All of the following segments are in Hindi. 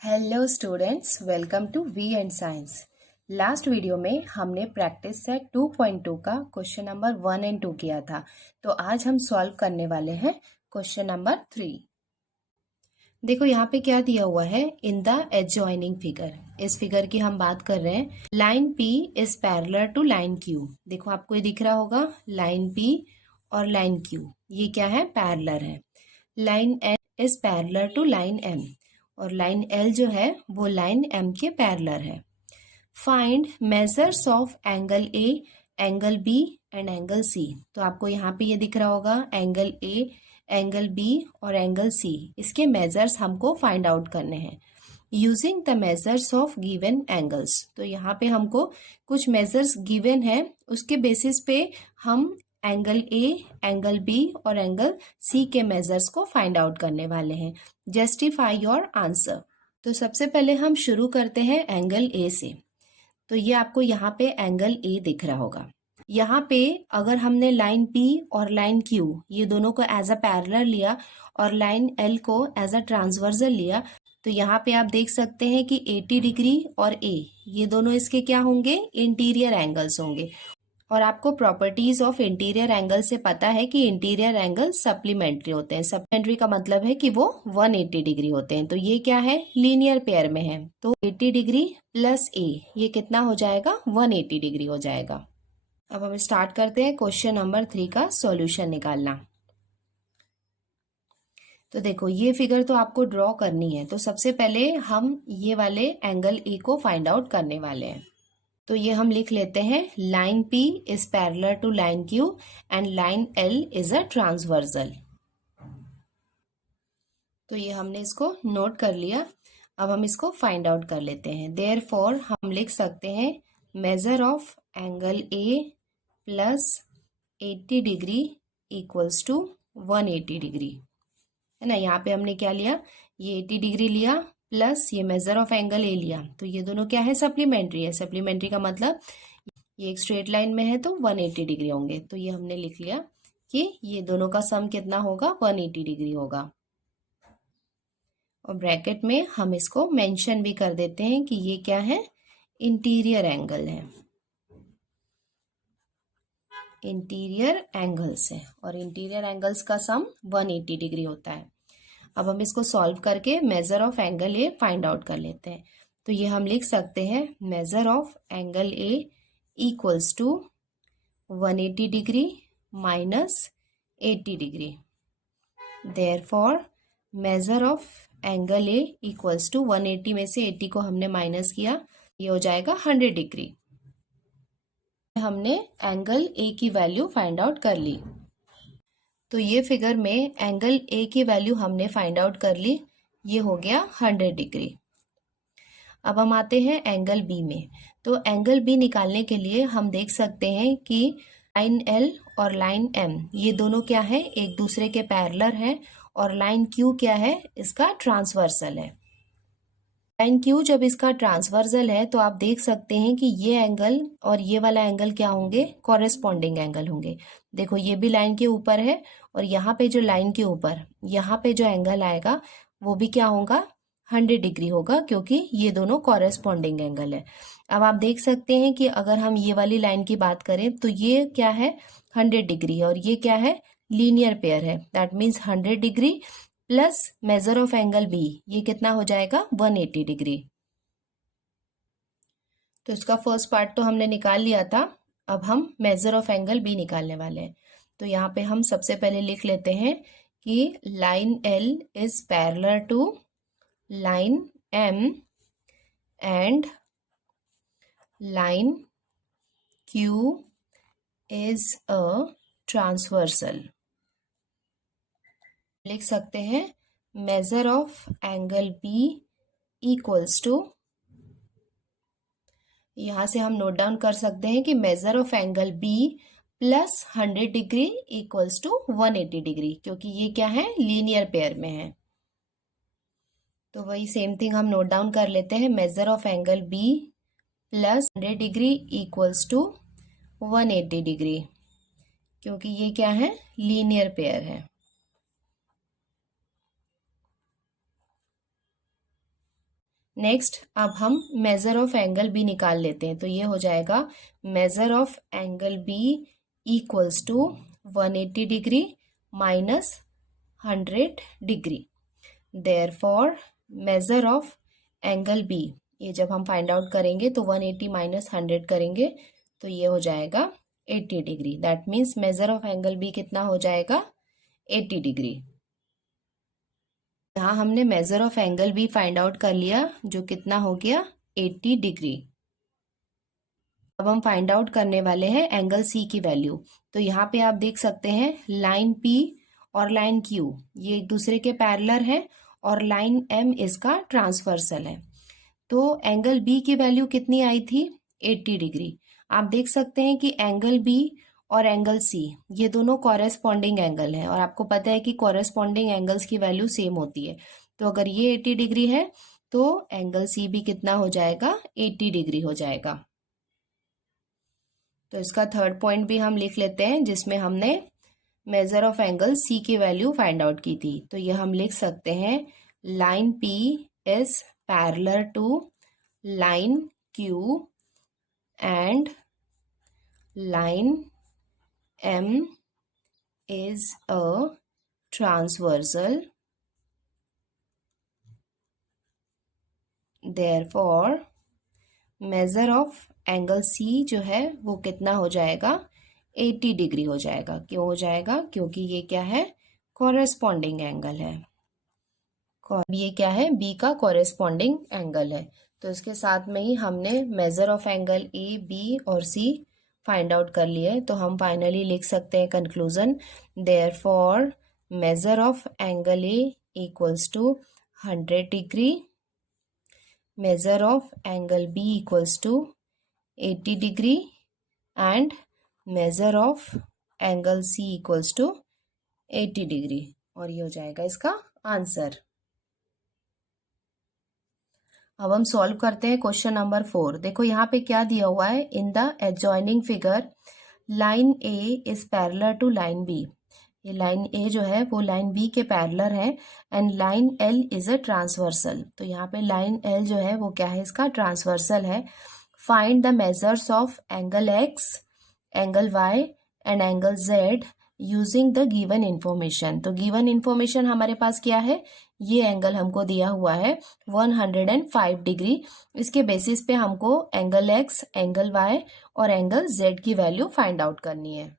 Hello students, welcome to V and science. Last video में हमने प्रैक्टिस सेट 2.2 का क्वेश्चन नंबर 1 एंड 2 किया था। तो आज हम सॉल्व करने वाले हैं क्वेश्चन नंबर 3। देखो यहाँ पे क्या दिया हुआ है इन द एडजॉइनिंग फिगर। इस फिगर की हम बात कर रहे हैं। Line P is parallel to line Q. देखो आपको ये दिख रहा होगा, लाइन पी और लाइन क्यू ये क्या है, पैरेलल है। Line N is parallel to line M और लाइन एल जो है वो लाइन एम के पैरेलल है। Find measures of angle A, angle B and angle C. तो आपको यहाँ पे ये दिख रहा होगा एंगल ए, एंगल बी और एंगल सी, इसके मेजर्स हमको फाइंड आउट करने हैं using the measures of given angles. तो यहाँ पे हमको कुछ मेजर्स गिवन है, उसके बेसिस पे हम एंगल ए, एंगल बी और एंगल सी के मेजर्स को फाइंड आउट करने वाले हैं। Justify your answer. तो सबसे पहले हम शुरू करते हैं एंगल ए से। तो ये आपको यहाँ पे एंगल ए दिख रहा होगा। यहाँ पे अगर हमने लाइन पी और लाइन क्यू ये दोनों को एज अ पैरेलल लिया और लाइन एल को एज अ ट्रांसवर्सल लिया, तो यहाँ पे आप देख सकते हैं कि 80 डिग्री और ए ये दोनों इसके क्या होंगे, इंटीरियर एंगल्स होंगे। और आपको प्रॉपर्टीज ऑफ इंटीरियर एंगल से पता है कि इंटीरियर एंगल सप्लीमेंट्री होते हैं। सप्लीमेंट्री का मतलब है कि वो 180 डिग्री होते हैं। तो ये क्या है, लीनियर पेयर में है। तो 80 डिग्री प्लस ए ये कितना हो जाएगा, 180 डिग्री हो जाएगा। अब हम स्टार्ट करते हैं क्वेश्चन नंबर 3 का सॉल्यूशन निकालना। तो देखो ये फिगर तो आपको ड्रॉ करनी है। तो सबसे पहले हम ये वाले एंगल ए को फाइंड आउट करने वाले हैं। तो ये हम लिख लेते हैं, line P is parallel to line Q and line L is a transversal. तो ये हमने इसको नोट कर लिया। अब हम इसको फाइंड आउट कर लेते हैं। देयरफॉर हम लिख सकते हैं measure of angle A plus 80 degree equals to 180 degree, है ना। यहाँ पे हमने क्या लिया, ये 80 डिग्री लिया प्लस ये मेजर ऑफ एंगल ए लिया। तो ये दोनों क्या है, सप्लीमेंट्री है। सप्लीमेंट्री का मतलब ये एक स्ट्रेट लाइन में है तो 180 डिग्री होंगे। तो ये हमने लिख लिया कि ये दोनों का सम कितना होगा, 180 डिग्री होगा। और ब्रैकेट में हम इसको मेंशन भी कर देते हैं कि ये क्या है, इंटीरियर एंगल है, इंटीरियर एंगल्स है। और इंटीरियर एंगल्स का सम 180 डिग्री होता है। अब हम इसको सॉल्व करके measure of angle A find out कर लेते हैं। तो ये हम लिख सकते हैं measure of angle A equals to 180 degree minus 80 degree. Therefore measure of angle A equals to 180 में से 80 को हमने माइनस किया, ये हो जाएगा 100 डिग्री। हमने एंगल ए की वैल्यू फाइंड आउट कर ली। तो ये फिगर में एंगल ए की वैल्यू हमने फाइंड आउट कर ली, ये हो गया 100 डिग्री। अब हम आते हैं एंगल बी में। तो एंगल बी निकालने के लिए हम देख सकते हैं कि लाइन एल और लाइन एम ये दोनों क्या है, एक दूसरे के पैरेलल है। और लाइन क्यू क्या है, इसका ट्रांसवर्सल है। लाइन क्यू जब इसका ट्रांसवर्सल है तो आप देख सकते हैं कि ये एंगल और ये वाला एंगल क्या होंगे, कॉरेस्पॉन्डिंग एंगल होंगे। देखो ये भी लाइन के ऊपर है और यहाँ पे जो लाइन के ऊपर यहाँ पे जो एंगल आएगा वो भी क्या होगा, 100 डिग्री होगा, क्योंकि ये दोनों कॉरेस्पॉन्डिंग एंगल है। अब आप देख सकते हैं कि अगर हम ये वाली लाइन की बात करें तो ये क्या है, 100 डिग्री है और ये क्या है, लीनियर पेयर है। That means 100 degree plus measure of angle B ये कितना हो जाएगा, 180 डिग्री। तो इसका फर्स्ट पार्ट तो हमने निकाल लिया था। अब हम मेजर ऑफ एंगल बी निकालने वाले हैं। तो यहाँ पे हम सबसे पहले लिख लेते हैं कि line L is parallel to line M and line Q is a transversal. लिख सकते हैं measure of angle B equals to, यहां से हम नोट डाउन कर सकते हैं कि measure of angle B plus 100 degree equals to 180 degree, क्योंकि ये क्या है, लीनियर पेयर में है। तो वही सेम थिंग हम नोट डाउन कर लेते हैं, measure of angle B plus 100 degree equals to 180 degree, क्योंकि ये क्या है, लीनियर पेयर है। नेक्स्ट अब हम मेजर ऑफ एंगल बी निकाल लेते हैं। तो ये हो जाएगा measure of angle B equals to 180 degree minus 100 degree. Therefore measure of angle B, ये जब हम फाइंड आउट करेंगे तो 180 माइनस 100 करेंगे तो ये हो जाएगा 80 degree. That means measure of angle B कितना हो जाएगा 80 डिग्री। यहाँ हमने measure of angle B find out कर लिया जो कितना हो गया 80 डिग्री। अब हम फाइंड आउट करने वाले हैं एंगल सी की वैल्यू। तो यहाँ पे आप देख सकते हैं लाइन पी और लाइन क्यू ये एक दूसरे के पैरेलल हैं और लाइन एम इसका ट्रांसवर्सल है। तो एंगल बी की वैल्यू कितनी आई थी 80 डिग्री। आप देख सकते हैं कि एंगल बी और एंगल सी ये दोनों कॉरेस्पॉन्डिंग एंगल है और आपको पता है कि कॉरेस्पॉन्डिंग एंगल्स की वैल्यू सेम होती है। तो अगर ये 80 डिग्री है तो एंगल सी भी कितना हो जाएगा 80 डिग्री हो जाएगा। तो इसका थर्ड पॉइंट भी हम लिख लेते हैं जिसमें हमने मेजर ऑफ एंगल सी की वैल्यू फाइंड आउट की थी। तो ये हम लिख सकते हैं line P is parallel to line Q and line M is a transversal, therefore measure of angle C जो है वो कितना हो जाएगा 80 डिग्री हो जाएगा। क्यों हो जाएगा? क्योंकि ये क्या है कॉरेस्पॉन्डिंग एंगल है। ये क्या है B का कॉरेस्पॉन्डिंग एंगल है। तो इसके साथ में ही हमने measure of angle A B और सी फाइंड आउट कर लिए। तो हम फाइनली लिख सकते हैं conclusion therefore measure of angle A equals to 100 degree, measure of angle B equals to 80 degree and measure of angle C equals to 80 degree. और ये हो जाएगा इसका आंसर। अब हम सॉल्व करते हैं क्वेश्चन नंबर 4। देखो यहाँ पे क्या दिया हुआ है, in the adjoining figure line A is parallel to line B. ये लाइन ए जो है वो लाइन बी के पैरेलल है and line L is a transversal. तो यहाँ पे लाइन एल जो है वो क्या है इसका ट्रांसवर्सल है। Find the measures of angle X, angle Y and angle Z using the given information. तो गिवन इंफॉर्मेशन हमारे पास क्या है, ये एंगल हमको दिया हुआ है 105 डिग्री। इसके बेसिस पे हमको एंगल एक्स, एंगल वाई और एंगल जेड की वैल्यू फाइंड आउट करनी है।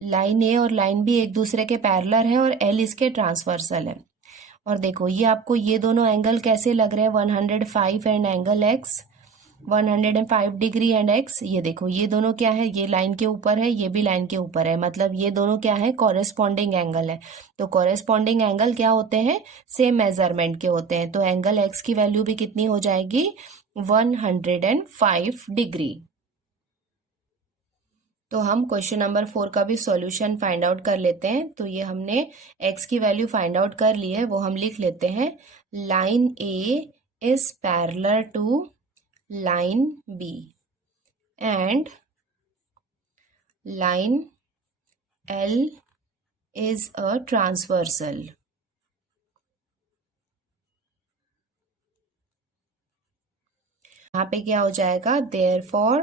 लाइन ए और लाइन बी एक दूसरे के पैरेलल है और एल इसके ट्रांसवर्सल है। और देखो ये आपको ये दोनों एंगल कैसे लग रहे हैं 105 and angle x 105 degree and x. ये देखो ये दोनों क्या है, ये लाइन के ऊपर है, ये भी लाइन के ऊपर है, मतलब ये दोनों क्या है कॉरेस्पॉन्डिंग एंगल है। तो कॉरेस्पॉन्डिंग एंगल क्या होते हैं, सेम मेजरमेंट के होते हैं। तो एंगल एक्स की वैल्यू भी कितनी हो जाएगी 105 डिग्री। तो हम क्वेश्चन नंबर 4 का भी सॉल्यूशन फाइंड आउट कर लेते हैं। तो ये हमने एक्स की वैल्यू फाइंड आउट कर ली है, वो हम लिख लेते हैं line A is parallel to line B and line L is a transversal. यहाँ पे क्या हो जाएगा therefore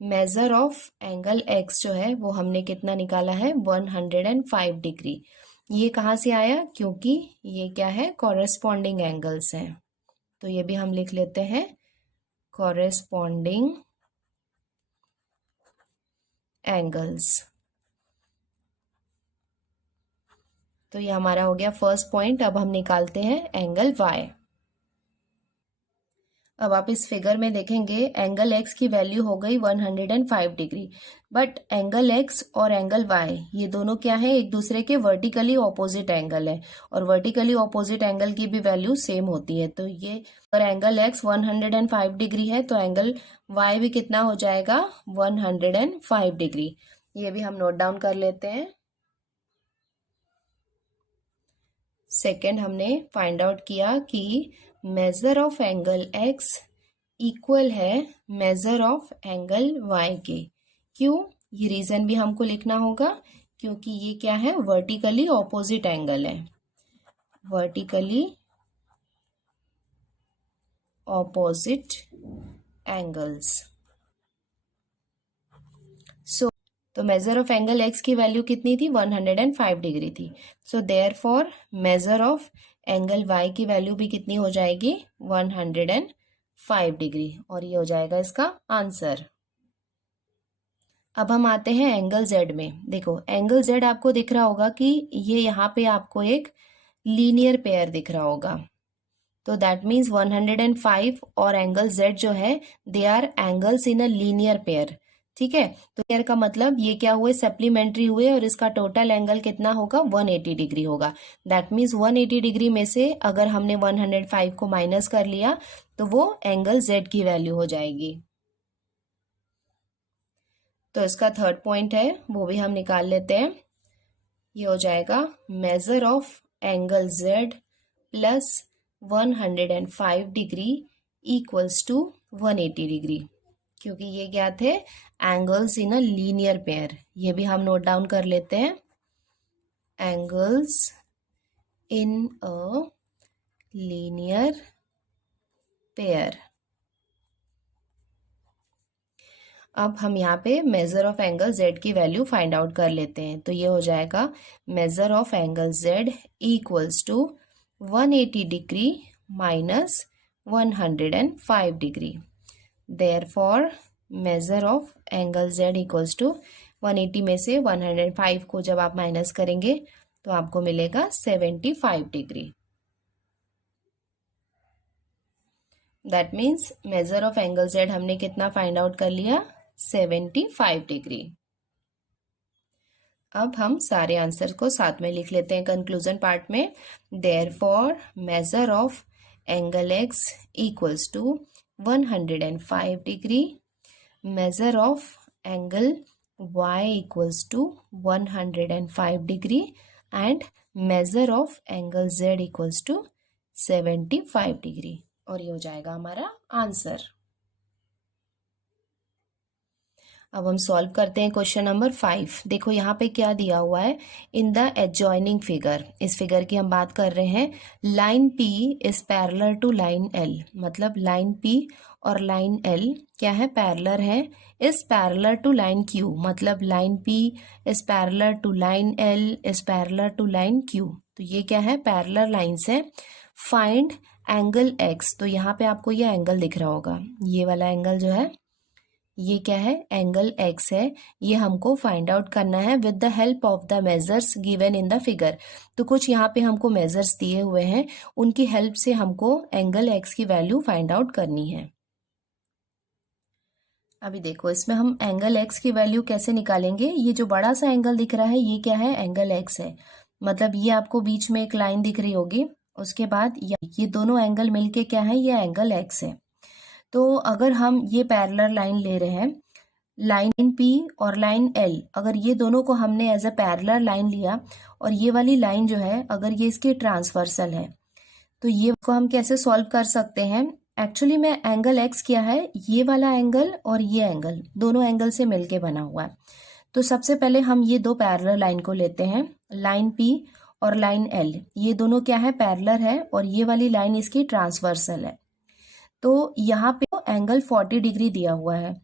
measure of angle x जो है वो हमने कितना निकाला है 105 डिग्री। ये कहाँ से आया, क्योंकि ये क्या है कॉरेस्पॉन्डिंग एंगल्स हैं। तो ये भी हम लिख लेते हैं corresponding angles। तो ये हमारा हो गया फर्स्ट पॉइंट। अब हम निकालते हैं एंगल y। अब आप इस फिगर में देखेंगे एंगल x की वैल्यू हो गई 105 डिग्री, बट एंगल x और एंगल y ये दोनों क्या है एक दूसरे के वर्टिकली ऑपोजिट एंगल है और वर्टिकली ऑपोजिट एंगल की भी वैल्यू सेम होती है। तो ये अगर एंगल x 105 डिग्री है तो एंगल y भी कितना हो जाएगा 105 डिग्री। ये भी हम नोट डाउन कर लेते हैं। सेकेंड हमने फाइंड आउट किया कि measure of angle x equal है मेजर ऑफ एंगल y के। क्यों, ये रीजन भी हमको लिखना होगा, क्योंकि ये क्या है वर्टिकली ऑपोजिट एंगल है। Vertically opposite angles. तो मेजर ऑफ एंगल एक्स की वैल्यू कितनी थी, 105 डिग्री थी। So therefore measure of angle Y की वैल्यू भी कितनी हो जाएगी, 105 डिग्री, और ये हो जाएगा इसका आंसर। अब हम आते हैं एंगल जेड में। देखो एंगल जेड आपको दिख रहा होगा कि ये यहाँ पे आपको एक लीनियर पेयर दिख रहा होगा, तो दैट मीन्स 105 और एंगल जेड जो है they are angles in a linear pair. ठीक है, तो पेयर का मतलब ये क्या हुए, सप्लीमेंट्री हुए, और इसका टोटल एंगल कितना होगा, 180 डिग्री होगा। दैट मीन्स 180 डिग्री में से अगर हमने 105 को माइनस कर लिया तो वो एंगल जेड की वैल्यू हो जाएगी। तो इसका थर्ड पॉइंट है वो भी हम निकाल लेते हैं। ये हो जाएगा measure of angle Z plus 105 degree equals to 180 degree, क्योंकि ये क्या थे, angles in a linear pair. ये भी हम नोट डाउन कर लेते हैं, angles in a linear pair. अब हम यहाँ पे मेजर ऑफ एंगल जेड की वैल्यू फाइंड आउट कर लेते हैं। तो ये हो जाएगा measure of angle Z equals to 180 degree minus 105 degree. Therefore measure of angle Z equals to 180 में से 105 को जब आप माइनस करेंगे तो आपको मिलेगा 75 degree. That means measure of angle Z हमने कितना फाइंड आउट कर लिया, 75 डिग्री। अब हम सारे आंसर को साथ में लिख लेते हैं कंक्लूजन पार्ट में। Therefore measure of angle X equals to 105 degree, measure of angle Y equals to 105 degree and measure of angle Z equals to 75 degree, और ये हो जाएगा हमारा आंसर। अब हम सॉल्व करते हैं क्वेश्चन नंबर 5। देखो यहाँ पे क्या दिया हुआ है, इन द एडजॉइनिंग फिगर। इस फिगर की हम बात कर रहे हैं, line P is parallel to line L, मतलब लाइन P और लाइन L क्या है, पैरेलल है। Is parallel to line Q, मतलब line P is parallel to line L is parallel to line Q। तो ये क्या है, पैरेलल लाइंस है। फाइंड एंगल X, तो यहाँ पे आपको ये एंगल दिख रहा होगा, ये वाला एंगल जो है ये क्या है, एंगल एक्स है। ये हमको फाइंड आउट करना है with the help of the measures given in the figure. तो कुछ यहाँ पे हमको मेजर्स दिए हुए हैं, उनकी हेल्प से हमको एंगल एक्स की वैल्यू फाइंड आउट करनी है। अभी देखो इसमें हम एंगल एक्स की वैल्यू कैसे निकालेंगे। ये जो बड़ा सा एंगल दिख रहा है ये क्या है, एंगल एक्स है। मतलब ये आपको बीच में एक लाइन दिख रही होगी, उसके बाद ये दोनों एंगल मिलके क्या है, ये एंगल एक्स है। तो अगर हम ये पैरेलल लाइन ले रहे हैं, लाइन P और लाइन L, अगर ये दोनों को हमने एज अ पैरेलल लाइन लिया और ये वाली लाइन जो है अगर ये इसके ट्रांसवर्सल है, तो ये को हम कैसे सॉल्व कर सकते हैं। एक्चुअली में एंगल एक्स क्या है, ये वाला एंगल और ये एंगल दोनों एंगल से मिलके बना हुआ है। तो सबसे पहले हम ये दो पैरेलल लाइन को लेते हैं, लाइन P और लाइन L, ये दोनों क्या है, पैरेलल है, और ये वाली लाइन इसकी ट्रांसवर्सल है। तो यहाँ पे एंगल 40 डिग्री दिया हुआ है।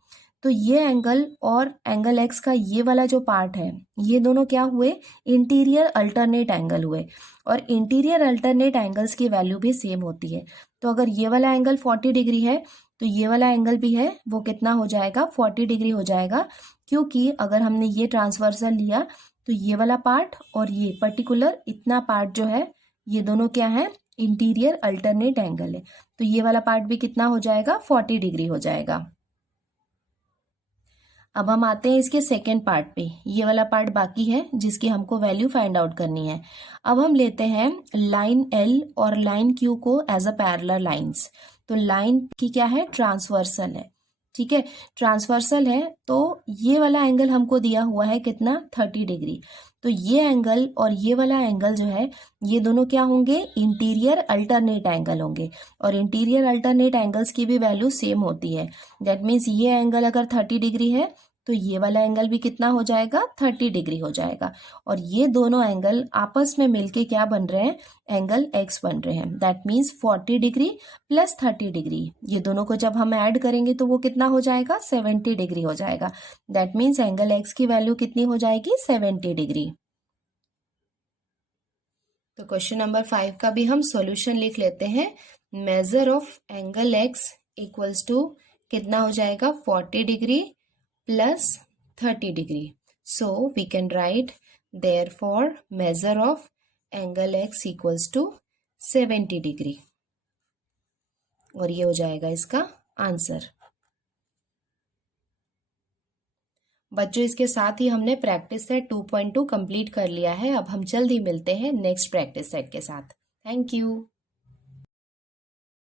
तो ये एंगल और एंगल एक्स का ये वाला जो पार्ट है, ये दोनों क्या हुए, इंटीरियर अल्टरनेट एंगल हुए, और इंटीरियर अल्टरनेट एंगल्स की वैल्यू भी सेम होती है। तो अगर ये वाला एंगल 40 डिग्री है तो ये वाला एंगल भी है वो कितना हो जाएगा, 40 डिग्री हो जाएगा। क्योंकि अगर हमने ये ट्रांसवर्सल लिया तो ये वाला पार्ट और ये पर्टिकुलर इतना पार्ट जो है ये दोनों क्या है, इंटीरियर अल्टरनेट एंगल है। तो ये वाला पार्ट भी कितना हो जाएगा, 40 डिग्री हो जाएगा। अब हम आते हैं इसके सेकेंड पार्ट पे। ये वाला पार्ट बाकी है जिसकी हमको वैल्यू फाइंड आउट करनी है। अब हम लेते हैं लाइन L और लाइन Q को एज अ पैरेलल लाइंस। तो लाइन की क्या है, ट्रांसवर्सल है, ठीक है, ट्रांसवर्सल है। तो ये वाला एंगल हमको दिया हुआ है कितना, 30 डिग्री। तो ये एंगल और ये वाला एंगल जो है ये दोनों क्या होंगे, इंटीरियर अल्टरनेट एंगल होंगे, और इंटीरियर अल्टरनेट एंगल्स की भी वैल्यू सेम होती है। दैट मीन्स ये एंगल अगर 30 डिग्री है तो ये वाला एंगल भी कितना हो जाएगा, 30 डिग्री हो जाएगा। और ये दोनों एंगल आपस में मिलके क्या बन रहे हैं, एंगल एक्स बन रहे हैं। That means 40 degree plus 30 degree, ये दोनों को जब हम ऐड करेंगे तो वो कितना हो जाएगा, 70 डिग्री हो जाएगा। दैट मीन्स एंगल एक्स की वैल्यू कितनी हो जाएगी, 70 डिग्री। तो क्वेश्चन नंबर 5 का भी हम सॉल्यूशन लिख लेते हैं। Measure of angle X equals to कितना हो जाएगा, 40 degree plus 30 degree. So we can write therefore measure of angle X equals to 70 degree, और ये हो जाएगा इसका आंसर। बच्चों, इसके साथ ही हमने प्रैक्टिस सेट 2.2 कंप्लीट कर लिया है। अब हम जल्दी मिलते हैं नेक्स्ट प्रैक्टिस सेट के साथ। Thank you.